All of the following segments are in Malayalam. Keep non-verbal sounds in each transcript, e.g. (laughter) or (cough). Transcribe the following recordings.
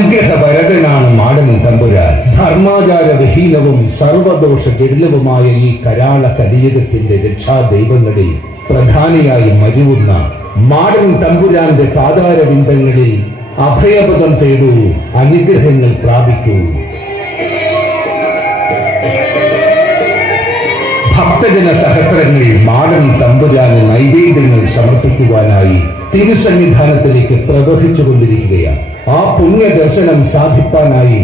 അനുഗ്രഹവരതനാണ് മാടൻ തമ്പുരാൻ. ധർമാചാര വിഹീനവും സർവദോഷ ജടിലവുമായ ഈ കരാള കലിയുഗത്തിന്റെ രക്ഷാദൈവങ്ങളിൽ പ്രധാനിയായി മരുവുന്ന മാടൻ തമ്പുരാന്റെ പാതാരവിന്ദങ്ങളിൽ അഭയപദം തേടൂ അനുഗ്രഹങ്ങൾ പ്രാപിക്കൂ. ഭക്തജന സഹസ്രങ്ങൾ മാടൻ തമ്പുരാന് നൈവേദ്യങ്ങൾ സമർപ്പിക്കുവാനായി തിരുസന്നിധാനത്തിലേക്ക് പ്രവഹിച്ചു കൊണ്ടിരിക്കുകയാണ് ആ പുണ്യ ദർശനം സാധിപ്പാനായി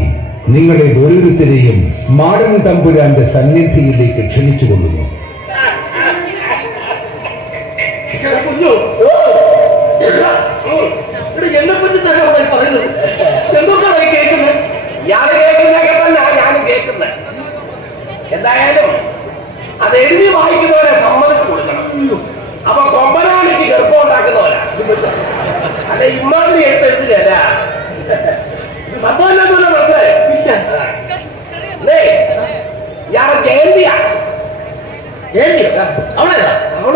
നിങ്ങളെ ഓരോരുത്തരെയും മാടൻ തമ്പുരാന്റെ സന്നിധിയിലേക്ക് ക്ഷണിച്ചു കൊള്ളുന്നു എന്തായാലും അത് എഴുതി വായിക്കുന്നവരെ സമ്മതിച്ചു കൊടുക്കണം. അപ്പൊ കൊമ്പനാണിക്ക് ഗർഭം ഉണ്ടാക്കുന്നവരാ അല്ല ഇമ്മാതിരി എടുത്ത് സംഭവം എന്താണെന്ന് മനസ്സിലായോ? ജയന്തിയാ. അവിടെ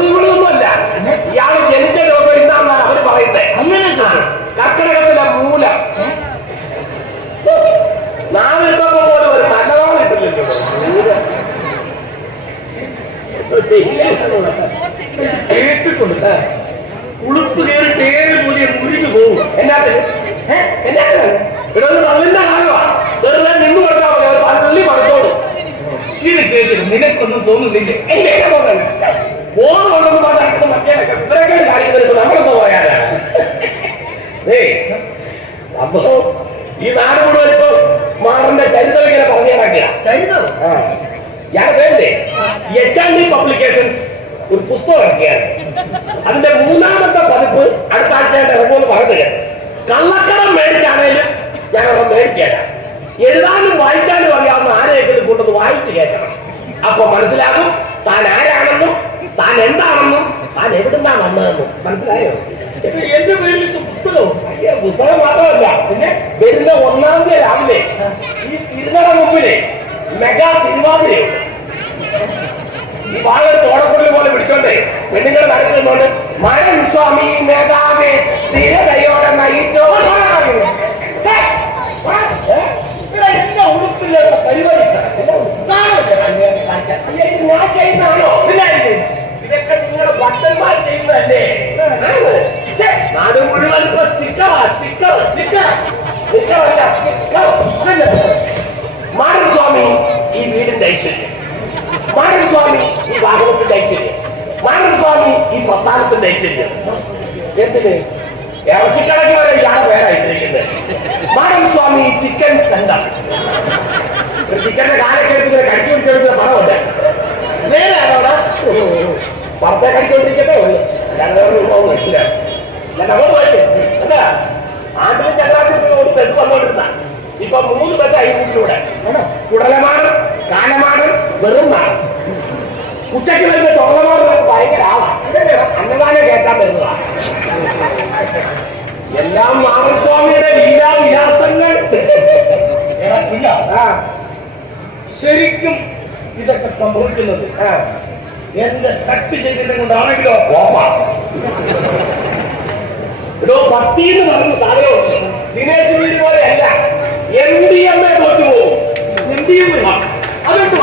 ഇവിടെ ഒന്നുമല്ല ഇയാൾ ജനിച്ച ദിവസം ഇന്നാണ് അവർ പറയുന്നത് അങ്ങനെ പോകുന്നുണ്ടെന്ന് പറഞ്ഞാൽ മറ്റേ ഇവരൊക്കെ കാണിക്കുന്നത് നമ്മളൊന്ന് പോയാലാണ് അപ്പോ ഈ നാട് മുഴുവൻ മാറിന്റെ ചരിത്രം പറഞ്ഞു നടക്കുക ചരിതം ഞാൻ വേണ്ടേ എച്ച് പബ്ലിക്കേഷൻസ് ഒരു പുസ്തകം ഇറക്കിയാണ് അതിന്റെ മൂന്നാമത്തെ പതിപ്പ് അടുത്ത ആഴ്ച ഇറങ്ങുമെന്ന് പറഞ്ഞത് കള്ളക്കടം മേടിച്ചാണേലും ഞാൻ അവിടെ മേടിച്ചേരാം എഴുതാനും വായിക്കാനും അറിയാവുന്ന ആരെയൊക്കെ കൊണ്ടത് വായിച്ചു കേൾക്കണം. അപ്പൊ മനസ്സിലാകും താൻ ആരാണെന്നും താൻ എന്താണെന്നും താൻ എവിടുന്നാ വന്നതെന്നും. മനസ്സിലായോ? എന്റെ പേരിൽ അയ്യോ, പുസ്തകം മാത്രമല്ല പിന്നെ വരുന്ന ഒന്നാം തീയതി രാവിലെ ഈ തിരുനട മുമ്പിലെ മെഗാ തിരുവാതിരയുണ്ട്. ഈ വാഴ തോടക്കുള്ളിൽ പോലെ പിടിച്ചോണ്ടേ ഭക്തന്മാർ ചെയ്യുന്നതല്ലേ നാട് മുഴുവൻ ഇപ്പൊ സ്റ്റിക്കറാ സ്റ്റിക്കർ സ്റ്റിക്കറല്ല മാടൻ സ്വാമി ഈ വീടിന്റെ ഐശ്വര്യം മാടൻ സ്വാമി ഈ ഭാഗവത്തിന്റെ ഐശ്വര്യം മാടൻ സ്വാമി ഈ പ്രസ്ഥാനത്തിന്റെ ഐശ്വര്യം എന്തിന് ഇറച്ചിക്കടക്ക് വരെ ഇയാളെ പേരായിട്ടിരിക്കുന്നത് മാഡം സ്വാമി ചിക്കൻ സെന്റർ ചിക്കന്റെ കാലൊക്കെ എടുത്ത് ഇങ്ങനെ കടിച്ചു പിടിച്ചെടുക്കുന്ന പണമുണ്ട് നേരെയാണ് അവിടെ പുറത്തെ കടിക്കൊണ്ടിരിക്കട്ടെ ഉള്ളു ഉപയോഗം ഇല്ല. ഞാൻ അങ്ങോട്ട് പോയിട്ട്. എന്താ? ആണ്ടിന് ചന്ദ്രാട്ടിൽ ഒരു ബസ് വന്നോണ്ടിരുന്ന. ഇപ്പൊ മൂന്ന് ബസ് അയ്യൂരിലൂടെ കൂട്ടിലൂടെ. കാലമാണ് വെറും നാടും. ഉച്ചയ്ക്ക് വരുന്ന തൊള്ളമാടും ഭയങ്കര ആളാ. അന്നദാനം കേട്ടാൻ വരുന്നതാ. എല്ലാം മാമസ്വാമിയുടെ ലീലാവിലാസങ്ങൾ ശരിക്കും ഇതൊക്കെ സംഭവിക്കുന്നത് എന്റെ ശക്തി ചെയ്തിട്ട് കൊണ്ടാണെങ്കിലോ. എടോ പത്തി എന്ന് പറയുന്ന സാധനമുണ്ട് ദിനേശ് വീട് പോലെ അല്ല. എം ഡി എം എ തോറ്റു പോകും എം ഡി എം അതെട്ട്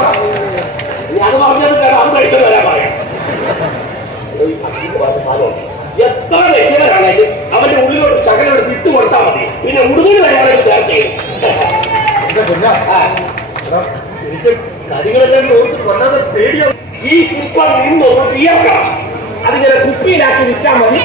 അത് പറഞ്ഞത് വേണം അത് കഴിക്കാൻ വരാൻ പറയാം. സാധനം എത്ര വ്യക്തികളാണെങ്കിലും അവന്റെ ഉള്ളിലോട്ട് ശകലം എടുത്ത് ഇട്ട് കൊടുത്താൽ മതി. പിന്നെ ഉടുതുണി വരാണെങ്കിൽ ചേർത്ത് എനിക്ക് കാര്യങ്ങളെല്ലാം ഓർത്ത് കൊല്ലാതെ പേടിയാവും ഈ ശില്പം നിന്നൊന്ന് തീർക്കണം അതിങ്ങനെ കുപ്പിയിലാക്കി വിറ്റാൽ മതി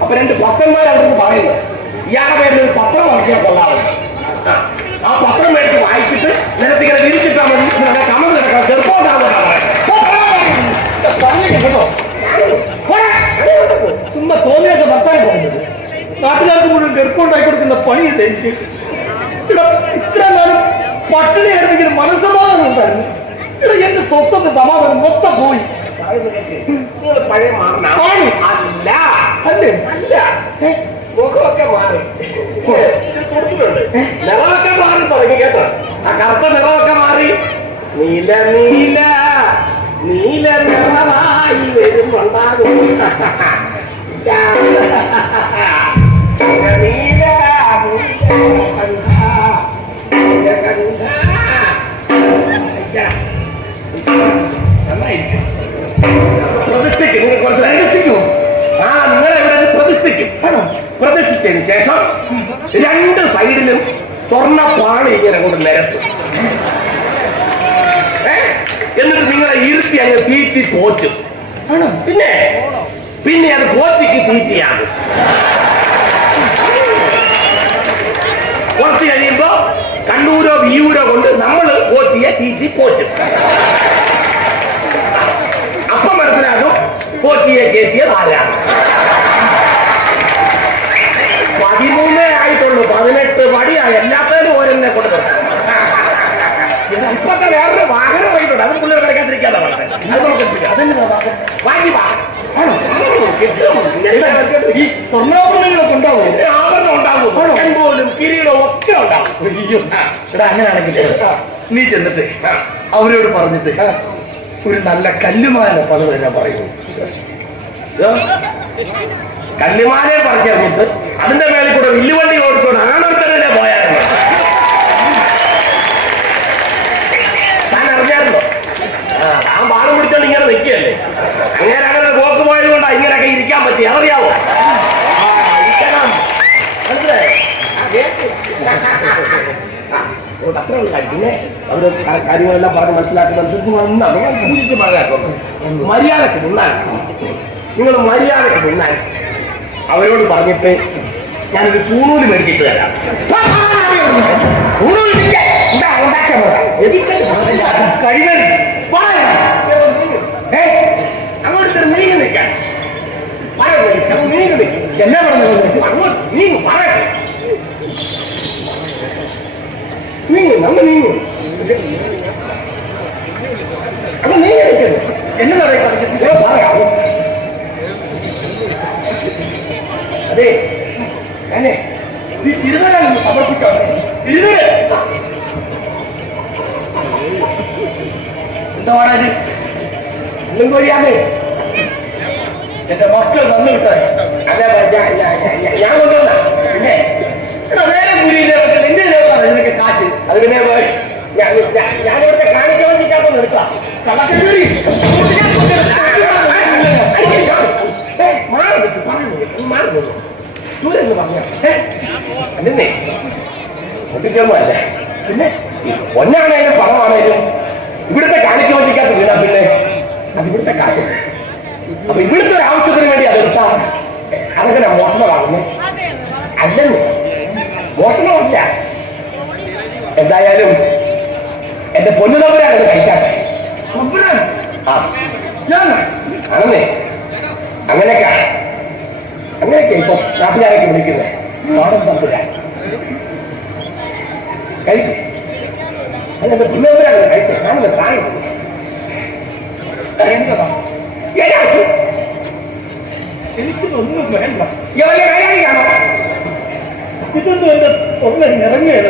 അപ്പൊ രണ്ട് ഭക്തന്മാർ പറയുന്നത് ഇയാളുടെ പേരിൽ ഒരു പത്രം വാങ്ങിയാൽ കൊള്ളാറുണ്ട് ആ പത്രം മേടിച്ച് വായിച്ചിട്ട് നിനത്തിങ്ങനെ വിരിച്ചിട്ടാൽ മതി നല്ല കമന്ന് കിടക്കണം ചെറുപ്പം കേട്ടോ ചുമ്മാ തോന്നിയൊക്കെ വർത്താനം പറയുന്നത്. നാട്ടുകാർക്ക് മുഴുവൻ ഗർഭമുണ്ടാക്കി കൊടുക്കുന്ന പണിയുണ്ട് എനിക്ക്. ഇത്ര നേരം പട്ടിണി ആയിരുന്നെങ്കിലും മനസ്സമാധാനം ഉണ്ടായിരുന്നു. ഇവിടെ എന്റെ സ്വത്വത്തെ സമാധാനം മൊത്തം പോയി. പഴയ മാറണ ആണ്. അല്ല. അല്ലേ? അല്ല. മുഖമൊക്കെ മാറി. കൊടുത്തിട്ടുണ്ട്. നിറമൊക്കെ മാറി തുടങ്ങി കേട്ടോ. ആ കറുത്ത നിറമൊക്കെ മാറി. നീല നീല. നീല നിറമായി വരുന്നുണ്ടാകും (laughs) പ്രതിഷ്ഠിച്ചതിന് ശേഷം രണ്ട് സൈഡിലും സ്വർണ പാണി ഇങ്ങനെ കൊണ്ട് നിരത്തും? എന്നിട്ട് നിങ്ങളെ ഇരുത്തി അങ്ങ് തീറ്റി തോറ്റും പിന്നെ പിന്നെ അത് പോറ്റിക്ക് തീറ്റിയാകും കുറച്ച് കഴിയുമ്പോ കണ്ണൂരോ വിയൂരോ കൊണ്ട് നമ്മൾ പോറ്റിയെ തീറ്റി പോറ്റും അപ്പൊ മനസ്സിലാകും പോറ്റിയെ കയറ്റിയത് ആരാണ് പതിമൂന്നേ ആയിട്ടുള്ളൂ പതിനെട്ട് പടിയായി എല്ലാത്തിനും ഓരോന്നെ കൊണ്ട് നിർത്തും. ഇപ്പൊക്കെ വേറൊരു വാഹനം വൈകിട്ടുണ്ട് അത് പുള്ളിയുടെ കിടക്കാതിരിക്കാതെ വളരെ. വാങ്ങി വാ. ഈ സ്വർണാഭരണങ്ങളൊക്കെ ഉണ്ടാവും. ഈ ആഭരണം ഉണ്ടാകും ചെമ്പോലും കിരീടവും ഒക്കെ ഉണ്ടാകും അയ്യോ എടാ അങ്ങനെയാണെങ്കിൽ നീ ചെന്നിട്ട് അവരോട് പറഞ്ഞിട്ട് ഒരു നല്ല കല്ലുമാല പറഞ്ഞു തന്നെ പറയൂ കല്ലുമാലയെ കല്ലുമാലയെ കൊണ്ട് അതിന്റെ മേലെ കൂടെ വില്ലുവണ്ടി ഓടിക്കൊണ്ട് ആണർത്തനെ പോയായിരുന്നു. ഞാൻ അറിഞ്ഞായിരുന്നോ ആ താൻ പാളം പിടിച്ചോണ്ട് ഇങ്ങനെ നിൽക്കുകയല്ലേ? അങ്ങനെ പോയത് കൊണ്ടാ ഇങ്ങനെയൊക്കെ ഇരിക്കാൻ പറ്റി കാര്യം. പിന്നെ അവർ കാര്യങ്ങളെല്ലാം പറഞ്ഞ് മനസ്സിലാക്കുന്നുണ്ട് മര്യാദയ്ക്ക് നിന്നാൽ നിങ്ങൾ മര്യാദയ്ക്ക് നിന്നാൽ അവരോട് പറഞ്ഞിട്ട് ഞാനൊരു പൂണൂൽ മേടിച്ചിട്ട് തരാം പൂണൂൽ അങ്ങോട്ട് ഇത്തിരി നീങ്ങി നിൽക്കാൻ പറയാം നീങ്ങി നിൽക്കും എന്നാ പറഞ്ഞത് അങ്ങോട്ട് നീങ്ങും പറയാം നീങ്ങും നമ്മൾ നീങ്ങും അങ്ങ് നീങ്ങി നിൽക്കുന്നു എന്നതാ ഈ പറഞ്ഞത്? ഞാൻ പറയാം അതെ ഞാനേ ഈ തിരുവനന്തപുരം സമർപ്പിക്കാം തിരുവനന്തപുരം എന്റെ മക്കൾ വന്നു വിട്ടാൽ അല്ല ഞാൻ പിന്നെ പിന്നെ പൊന്നാണേലും പണമാണേലും ഇവിടുത്തെ കാണിക്കാൻ വേണ്ടിക്കാത്ത വീണാ പിന്നെ അത് ഇവിടുത്തെ കാശ്. അപ്പൊ ഇവിടുത്തെ ഒരു ആവശ്യത്തിന് വേണ്ടി അതെടുത്താ അതെങ്ങനെ മോഷണമാകുന്നു. അല്ലല്ലോ. മോഷണമല്ല. എന്തായാലും എന്റെ പൊന്നു തമ്പുരാൻ അത് തമ്പുരാൻ? ആ. ഞാൻ ആണെന്നേ. അങ്ങനെയൊക്കെ. അങ്ങനെയൊക്കെ ഇപ്പൊ നാട്ടുകാരൊക്കെ വിളിക്കുന്നത്. നാടൻ തമ്പുരാൻ. കഴിക്കും. അതെന്റെ പിള്ളേരാണ് കഴിച്ചത് ഞാനത് കാണുന്നു അറിയേണ്ടതാ ഏതാ എനിക്കിതൊന്നും വേണ്ട ഇവരെ കൈകാണിക്കാണോ ഇതൊന്നും എന്റെ ഒന്ന് നിറഞ്ഞേതാ